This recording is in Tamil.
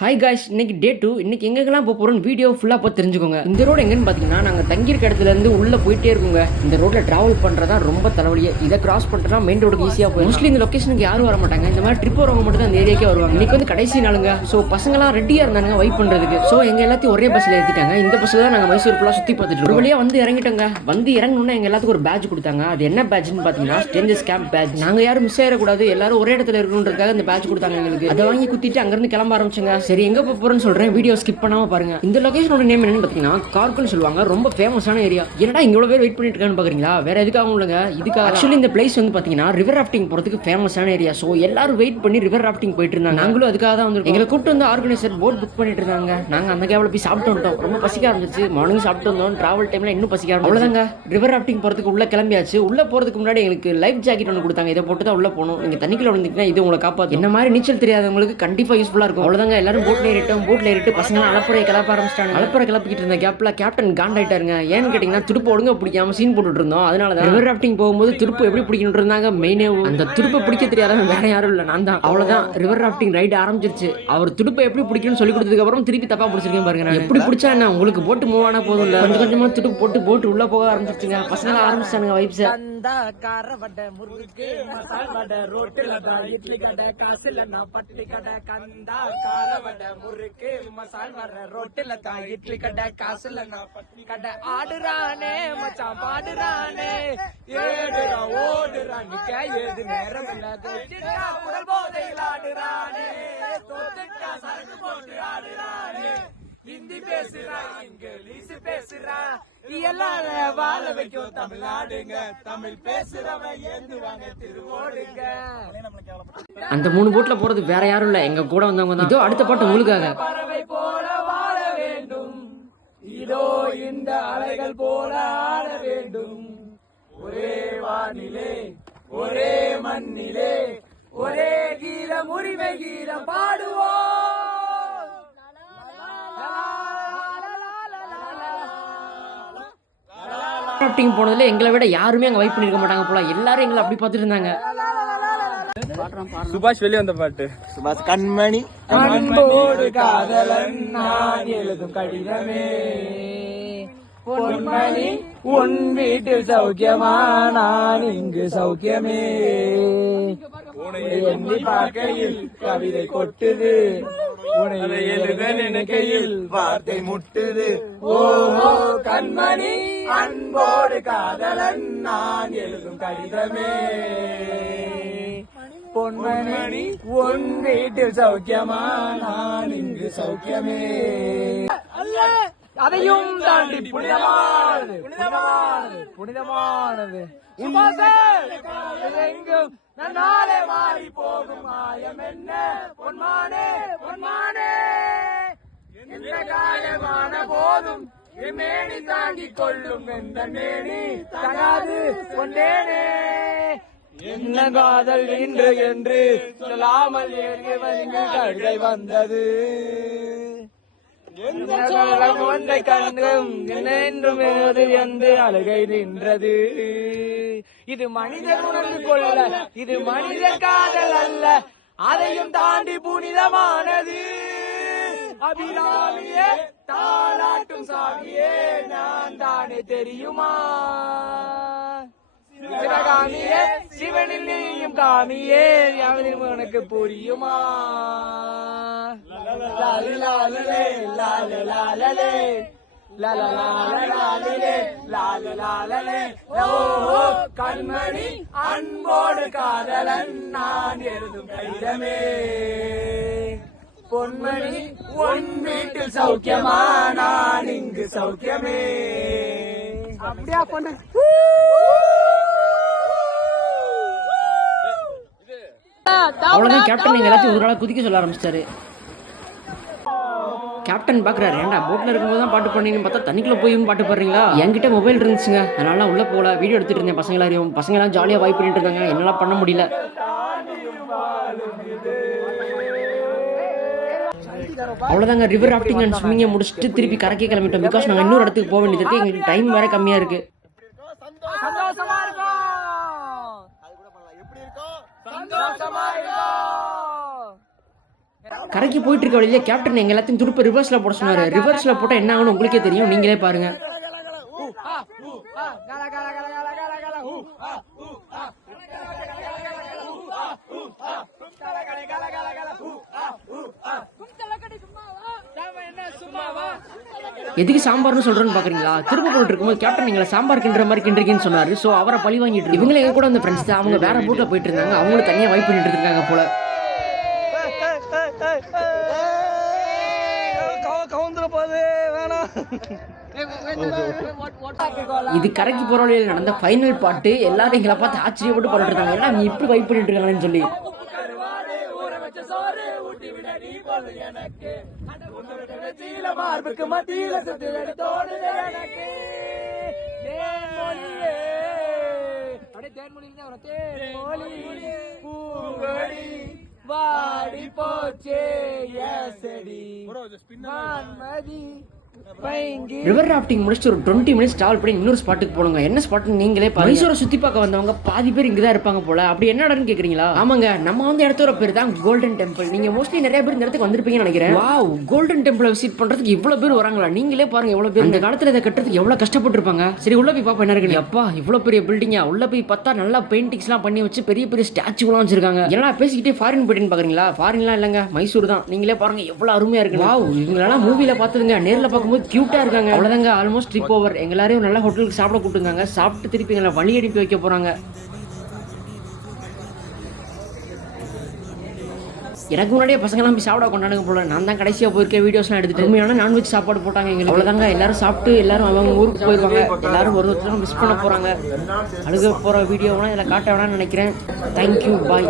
ஹாய் காய்ஸ், இன்னைக்கு டே 2. இன்னைக்கு எங்கெல்லாம் போக போறோம் வீடியோ ஃபுல்லா பார்த்து தெரிஞ்சுக்கோங்க. இந்த ரோடு எங்கன்னு பாத்தீங்கன்னா நாங்க தங்கியிருக்க இடத்துல இருந்து உள்ள போயிட்டே இருக்கோங்க. இந்த ரோட்ல டிராவல் பண்றதா ரொம்ப தலைவலியே. இதை கிராஸ் பண்ணிட்டா மெயின் ரோடுக்கு ஈஸியா போய் மோஸ்ட்லி இந்த லொகேஷனுக்கு யாரும் வர மாட்டாங்க. இந்த மாதிரி ட்ரிப் வரவங்க மட்டும் தான் இந்த ஏரியாக்கே வருவாங்க. இன்னைக்கு வந்து கடைசி நாளுங்க. ஸோ பசங்களாம் ரெடியா இருந்தாங்க வைப் பண்றதுக்கு. ஸோ எங்க எல்லாத்தையும் ஒரே பஸ்ல ஏத்திட்டாங்க. இந்த பஸ்ல தான் நாங்க மைசூர் ஃபுல்லா சுத்தி பார்த்துட்டு இருக்கோம். ஒரு வழியா வந்து இறங்கிட்டோங்க. வந்து இறங்கணும்னா எங்க எல்லாத்துக்கும் ஒரு பேட்ச் கொடுத்தாங்க. அது என்ன பேட்ச்னு பாத்தீங்கன்னா ஸ்ட்ரேஞ்சர்ஸ் கேம்ப் பேட்ச். நாங்க யாரும் மிஸ் ஆயிடக்கூடாது, எல்லாரும் ஒரே இடத்துல இருக்கணுன்றதுக்காக இந்த பேட்ச் கொடுத்தாங்க எங்களுக்கு. அதை வாங்கி குத்திட்டு அங்கிருந்து கிளம்ப ஆரம்பிச்சுங்க. சரி எங்க போறோம்னு சொல்றேன், வீடியோ ஸ்கிப் பண்ணாம பாருங்க. இந்த லொகேஷனோட நேம் என்னன்னு பாத்தீங்கன்னா கார்குல் சொல்லுவாங்க. ரொம்ப ஃபேமஸான ஏரியா. என்னடா இவ்வளவு பேர் வெயிட் பண்ணிட்டு இருக்கான்னு பாக்குறீங்களா? வேற எதுக்காகவும் இல்லங்க, இதுக்காக ஆக்சுவலி இந்த பிளேஸ் வந்து பாத்தீங்கன்னா ரிவர் ராஃப்டிங் போறதுக்கு ஃபேமஸான ஏரியா. சோ எல்லாரும் வெயிட் பண்ணி ரிவர் ராஃப்டிங் போயிட்டு இருந்தாங்க. நாங்களும் அதுக்காக தான் வந்து எங்களை கூப்பிட்டு வந்து ஆர்கனைசர் போட் புக் பண்ணிட்டு இருந்தாங்க. நாங்க அந்த கேப்ல போய் சாப்பிட்டு வந்துட்டோம். ரொம்ப பசிக்க ஆரம்பிச்சு. மார்னிங் சாப்பிட்டு வந்தோம். டிராவல் டைம்ல இன்னும் பசிக்க ஆரம்பிச்சு. அவ்வளவுதாங்க, ரிவர் ராஃப்டிங் போறதுக்கு உள்ள கிளம்பியாச்சு. உள்ள போறதுக்கு முன்னாடி எங்களுக்கு லைஃப் ஜாக்கெட் ஒன்று கொடுத்தாங்க. இதை போட்டு தான் உள்ள போகணும். நீங்க தண்ணிக்குள்ள விழுந்தீங்கன்னா இது உங்களை காப்பாற்றும். என்ன மாதிரி நீச்சல் தெரியாதவங்களுக்கு கண்டிப்பா யூஸ்ஃபுல்லா இருக்கும். அவ்வளவுதாங்க, எல்லாரும் போட்ல ஏறிட்டோம். போட்ல ஏறிட்டு பசங்க அலப்பறை கிளப்ப ஆரம்பிச்சிட்டாங்க. அலப்பறை கிளப்பிக்கிட்டு இருந்த கேப்ல கேப்டன் காண்டாயிட்டாருங்க. ஏன்னு கேட்டீங்கன்னா துடுப்பு ஒழுங்க பிடிக்காம சீன் போட்டுட்டு இருந்தோம். அதனாலதான் ரிவர் ராஃப்டிங் போகும்போது துடுப்பு எப்படி பிடிக்கணும் இருந்தாங்க மெயினே. அந்த துடுப்பை பிடிக்க தெரியாதவன் வேற யாரும் இல்ல, நான் தான். அவ்வளவுதான், ரிவர் ராஃப்டிங் ரைடு ஆரம்பிச்சிருச்சு. அவர் துடுப்பை எப்படி பிடிக்கணும்னு சொல்லி கொடுத்ததுக்கு அப்புறம் திருப்பி தப்பா பிடிச்சிருக்கேன் பாருங்க. நான் எப்படி பிடிச்சா என்ன, உங்களுக்கு போட்டு மூவ் ஆனா போதும் இல்ல, கொஞ்சம் கொஞ்சமா துடுப்பு போட்டு போட்டு உள்ள போக ஆரம்பிச்சிருச்சுங்க. பசங்க ஆரம்பிச்சானுங்க வைப்ஸ். ரோட்டில தான் இட்லி கடை காசுல கடை ஆடுறானே மச்சான் பாடுறானே ஏடுறா ஓடுறான் ஏது நேரம் உடல் போதையில் ஆடுறானே தோத்துட்டா சரக்கு போட்டு ஆடுறானே ஹிந்தி பேசுறான் இங்கிலீஷ் பேசுறான் எல்லாரும் வாழ வைக்கும் தமிழ்நாடுங்க தமிழ் பேசுறவன் ஏந்துவாங்க திருவோடுங்க. அந்த 3 போட்ல போறது வேற யாரும் இல்ல, எங்க கூட வந்தவங்க தான். இதோ அடுத்த பாட்டு உங்களுக்காக. பறவை போல வாழ வேண்டும், இதோ இந்த அலைகள் போல ஆட வேண்டும். ஒரே வானிலே ஒரே மண்ணிலே ஒரே கீதம் உரிமை கீதம் பாடுவோம். ராஃப்டிங் போனதுல எங்களை விட யாருமே அங்க வைப் பண்ணிருக்க மாட்டாங்க போல. எல்லாரும் எங்களை அப்படி பார்த்துட்டு இருந்தாங்க. சுபாஷ் வெளியே வந்த பாட்டு. சுபாஷ் கண்மணி அன்போடு காதலன் நான் எழுதும் கடிதமே பொன்மணி உன் வீட்டில் சௌக்கியமா நான் இங்கு சௌக்கியமே எண்ணி பார்க்கையில் கவிதை கொட்டுது உன்னை எழுத நினைக்கையில் வார்த்தை முட்டுது. ஓஹோ கண்மணி அன்போடு காதலன் நான் எழுதும் கடிதமே பொன்மணி உன் வீட்டில் சௌக்கியமா நான் இங்கு சௌக்கியமே. அதையும் தாண்டி புனிதமானது புனிதமானது புனிதமானது எங்கும் நாளே மாறி போகும் மாயம் என்ன பொன்மானே பொன்மானே என்ன காயமான போதும் மேனி தாங்கிக் கொள்ளும் எந்த மேனி தகாது பொன்னேனே. என்ன காதல் இன்று என்று சொல்லாமல் கழுதை வந்தது. ஒன்றை கண்டும் என்றும் என்று அழுகை நின்றது. இது மனிதர் உணர்ந்து கொள்ள, இது மனிதர் காதல் அல்ல, அதையும் தாண்டி புனிதமானது. அபிராமியே தாளாட்டும் சாமியே நான் தானே தெரியுமா. சிவகாமியே சிவனில் நீயும் காமியே யாவதிலும் உனக்கு புரியுமா. லாலே லாலே லாலே லாலே லாலே லாலே ஓ கண்மணி அன்போடு காதலன் நான் எழுதும் கடிதமே பொன்மணி உன் வீட்டில் சௌக்கியமா நான் இங்கு சௌக்கியமே. அப்படியா பொண்ணு. அவ்வளவுதான், கேப்டன் எங்க எல்லாத்தையும் ஒரு நாள் குதிக்க சொல்ல ஆரம்பிச்சிட்டாரு. கேப்டன் பாக்குறாரு, ஏன்டா போட்ல இருக்கும்போது தான் பாட்டு பண்ணீங்கன்னு பார்த்தா தண்ணிக்குள்ள போயும் பாட்டு பாடுறீங்களா? என்கிட்ட மொபைல் இருந்துச்சுங்க, அதனால உள்ள போல வீடியோ எடுத்துட்டு இருந்தேன். பசங்க எல்லாம் ஜாலியா வைப் பண்ணிட்டு இருந்தாங்க. என்னால பண்ண முடியல. அவ்வளவுதாங்க, ரிவர் ராஃப்டிங் அண்ட் ஸ்விம்மிங்கை முடிச்சுட்டு திருப்பி கரைக்கே கிளம்பிட்டோம். பிகாஸ் நாங்கள் இன்னொரு இடத்துக்கு போக வேண்டியது இருக்கு. எங்களுக்கு டைம் வேற கம்மியா இருக்கு. கரைக்கு போயிட்டு இருக்க வழியில கேப்டன் எங்க எல்லாத்தையும் துடுப்பு ரிவர்ஸ்ல போட சொன்னாரு. ரிவர்ஸ்ல போட்டா என்ன ஆகும்னு உங்களுக்கே தெரியும், நீங்களே பாருங்க. எதுக்கு சாம்பார்னு சொல்றேன்னு பாக்குறீங்களா? திரும்ப போட்டு இருக்கும்போது கேப்டன் எங்களை சாம்பார் கிண்டுற மாதிரி கிண்டுறீங்கன்னு சொன்னாரு. சோ அவரை பழி வாங்கிட்டு இவங்க எங்க கூட அந்த ஃப்ரெண்ட்ஸ் தான், அவங்க வேற போட்ல போயிட்டு இருந்தாங்க, அவங்களும் தனியா வைப் பண்ணிட்டு இருக்காங்க போல. இது கரைக்கு போற வழியில் நடந்த ஃபைனல் பாட்டு. எல்லாரும் எங்களை பார்த்து ஆச்சரியப்பட்டு பாடிட்டு இருந்தாங்க, எல்லாம் நீ இப்படி வைப் பண்ணிட்டு இருக்காங்கன்னு சொல்லி. வாடி போச்சே ரிவர் ராஃப்டிங் முடிச்சுட்டு ஒரு 20 மினிட்ஸ் டிராவல் பண்ணி இன்னொரு ஸ்பாட்டுக்கு போனுங்க. என்ன ஸ்பாட்னு நீங்களே பாருங்க. மைசூரை சுத்தி பார்க்க வந்தவங்க பாதி பேர் இங்க தான் இருப்பாங்க போல. அப்படி என்னடான்னு கேக்குறீங்களா? ஆமாங்க, நம்ம வந்து இடத்தோட பேர் தான் கோல்டன் டெம்பிள். நீங்க மோஸ்ட்லி நிறைய பேர் இந்த இடத்துக்கு வந்திருப்பீங்கன்னு நினைக்கிறேன். வாவ், கோல்டன் டெம்பிளை விசிட் பண்றதுக்கு இவ்வளவு பேர் வராங்களா? நீங்களே பாருங்க எவ்வளவு பேர். இந்த காலத்துல இதை கட்டுறதுக்கு எவ்வளவு கஷ்டப்பட்டு இருப்பாங்க. சரி உள்ள போய் பாப்போம் என்ன இருக்கு. அப்பா, இவ்வளவு பெரிய பில்டிங்கா? உள்ள போய் பார்த்தா நல்லா பெயிண்டிங்ஸ் எல்லாம் பண்ணி வச்சு பெரிய பெரிய ஸ்டாச்சு எல்லாம் வச்சிருக்காங்க. எல்லாம் பேசிக்கிட்டே ஃபாரின் போயிட்டு பாக்குறீங்களா? ஃபாரின்லாம் இல்லங்க, மைசூர் தான். நீங்களே பாருங்க எவ்வளவு அருமையா இருக்கு. வாவ், இவங்களெல்லாம் மூவில பார்த்ததுங்க, நேர்ல பார்க்கும்போது கியூட்டா இருக்காங்க. அவ்வளவுதாங்க, ஆல்மோஸ்ட் ட்ரிப் ஓவர். எங்க எல்லாரையும் நல்ல ஹோட்டலுக்கு சாப்பிட கூப்பிட்டுருக்காங்க. சாப்பிட்டு திருப்பி எங்களை வழி அனுப்பி வைக்க போறாங்க. எனக்கு முன்னாடியே பசங்களாம் போய் சாப்பிட கொண்டாடுங்க போல. நான் தான் கடைசியா போயிருக்க வீடியோஸ்லாம் எடுத்துட்டு உண்மையான நான்வெஜ் சாப்பாடு போட்டாங்க எங்களுக்கு. அவ்வளவுதாங்க, எல்லாரும் சாப்பிட்டு எல்லாரும் அவங்க ஊருக்கு போயிருவாங்க. எல்லாரும் ஒரு ஒருத்தரும் மிஸ் பண்ண போறாங்க. அழுக போற வீடியோலாம் இதில் காட்ட வேணாம்னு நினைக்கிறேன். தேங்க்யூ, பாய்.